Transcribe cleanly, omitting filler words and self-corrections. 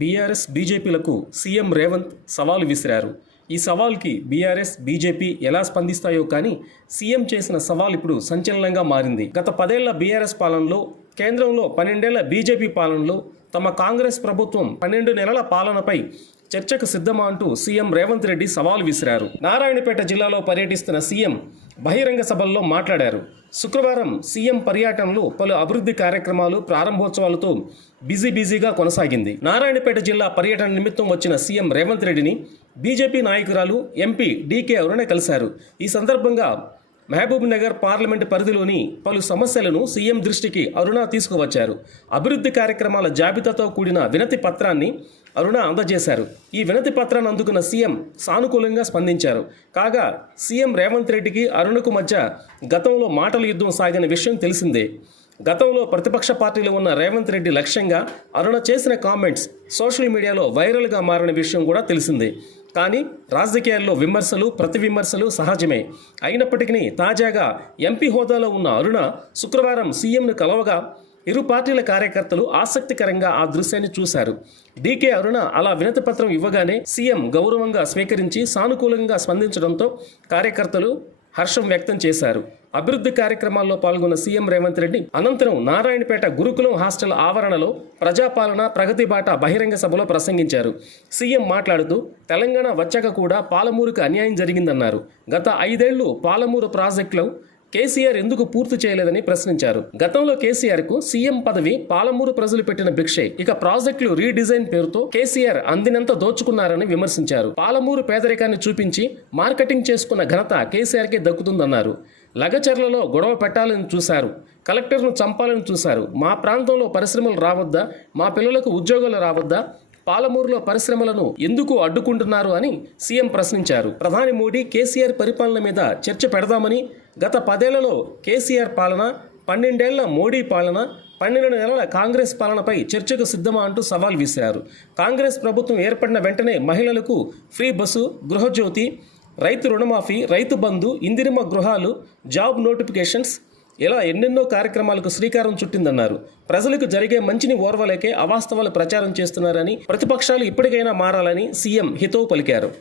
BRS బీజేపీలకు CM Revanth సవాలు విసిరారు. ఈ సవాల్కి బీఆర్ఎస్ బీజేపీ ఎలా స్పందిస్తాయో కానీ సీఎం చేసిన సవాల్ ఇప్పుడు సంచలనంగా మారింది. గత 10 ఏళ్ల బీఆర్ఎస్ పాలనలో, కేంద్రంలో 12 ఏళ్ల బీజేపీ పాలనలో తమ కాంగ్రెస్ ప్రభుత్వం 12 నెలల పాలనపై చర్చకు సిద్ధమా అంటూ సీఎం రేవంత్ రెడ్డి సవాల్ విసిరారు. నారాయణపేట జిల్లాలో పర్యటిస్తున్న సీఎం బహిరంగ సభల్లో మాట్లాడారు. శుక్రవారం సీఎం పర్యటనలో పలు అభివృద్ధి కార్యక్రమాలు ప్రారంభోత్సవాలతో బిజీగా కొనసాగింది. నారాయణపేట జిల్లా పర్యటన నిమిత్తం వచ్చిన సీఎం రేవంత్ రెడ్డిని బీజేపీ నాయకురాలు ఎంపీ డీకే అరుణ కలిశారు. ఈ సందర్భంగా మహబూబ్ నగర్ పార్లమెంటు పరిధిలోని పలు సమస్యలను సీఎం దృష్టికి అరుణ తీసుకువచ్చారు. అభివృద్ధి కార్యక్రమాల జాబితాతో కూడిన వినతి పత్రాన్ని అరుణ అందజేశారు. ఈ వినతి పత్రాన్ని అందుకున్న సీఎం సానుకూలంగా స్పందించారు. కాగా సీఎం రేవంత్ రెడ్డికి అరుణకు మధ్య గతంలో మాటల యుద్ధం సాగిన విషయం తెలిసిందే. గతంలో ప్రతిపక్ష పార్టీలో ఉన్న రేవంత్ రెడ్డి లక్ష్యంగా అరుణ చేసిన కామెంట్స్ సోషల్ మీడియాలో వైరల్గా మారిన విషయం కూడా తెలిసిందే. కానీ రాజకీయాల్లో విమర్శలు ప్రతి విమర్శలు సహజమే. అయినప్పటికీ తాజాగా ఎంపీ హోదాలో ఉన్న అరుణ శుక్రవారం సీఎంను కలవగా ఇరు పార్టీల కార్యకర్తలు ఆసక్తికరంగా ఆ దృశ్యాన్ని చూశారు. డీకే అరుణ అలా వినతిపత్రం ఇవ్వగానే సీఎం గౌరవంగా స్వీకరించి సానుకూలంగా స్పందించడంతో కార్యకర్తలు హర్షం వ్యక్తం చేశారు. అభివృద్ధి కార్యక్రమాల్లో పాల్గొన్న సీఎం రేవంత్ రెడ్డి అనంతరం నారాయణపేట గురుకులం హాస్టల్ ఆవరణలో ప్రజాపాలన ప్రగతి బాట బహిరంగ సభలో ప్రసంగించారు. సీఎం మాట్లాడుతూ తెలంగాణ వచ్చాక కూడా పాలమూరుకు అన్యాయం జరిగిందన్నారు. గత 5 ఏళ్లు పాలమూరు ప్రాజెక్టులో కేసీఆర్ ఎందుకు పూర్తి చేయలేదని ప్రశ్నించారు. గతంలో కేసీఆర్కు సీఎం పదవి పాలమూరు ప్రజలు పెట్టిన భిక్షే. ఇక ప్రాజెక్టులు రీడిజైన్ పేరుతో కేసీఆర్ అందినంత దోచుకున్నారని విమర్శించారు. పాలమూరు పేదరికాన్ని చూపించి మార్కెటింగ్ చేసుకున్న ఘనత కేసీఆర్కే దక్కుతుందన్నారు. లగచర్లలో గొడవ పెట్టాలని చూశారు. కలెక్టర్ను చంపాలని చూశారు. మా ప్రాంతంలో పరిశ్రమలు రావద్దా? మా పిల్లలకు ఉద్యోగాలు రావద్దా? పాలమూరులో పరిశ్రమలను ఎందుకు అడ్డుకుంటున్నారు అని సీఎం ప్రశ్నించారు. ప్రధాని మోడీ కేసీఆర్ పరిపాలన మీద చర్చ పెడదామని, గత 10 ఏళ్లలో కేసీఆర్ పాలన, 12 ఏళ్ల మోడీ పాలన, 12 నెలల కాంగ్రెస్ పాలనపై చర్చకు సిద్ధమా అంటూ సవాల్ విసిరారు. కాంగ్రెస్ ప్రభుత్వం ఏర్పడిన వెంటనే మహిళలకు ఫ్రీ బస్సు, గృహజ్యోతి, రైతు రుణమాఫీ, రైతు బంధు, ఇందిరమ్మ గృహాలు, జాబ్ నోటిఫికేషన్స్ ఇలా ఎన్నెన్నో కార్యక్రమాలకు శ్రీకారం చుట్టిందన్నారు. ప్రజలకు జరిగే మంచిని ఓర్వలేకే అవాస్తవాలు ప్రచారం చేస్తున్నారని, ప్రతిపక్షాలు ఇప్పటికైనా మారాలని సీఎం హితవు పలికారు.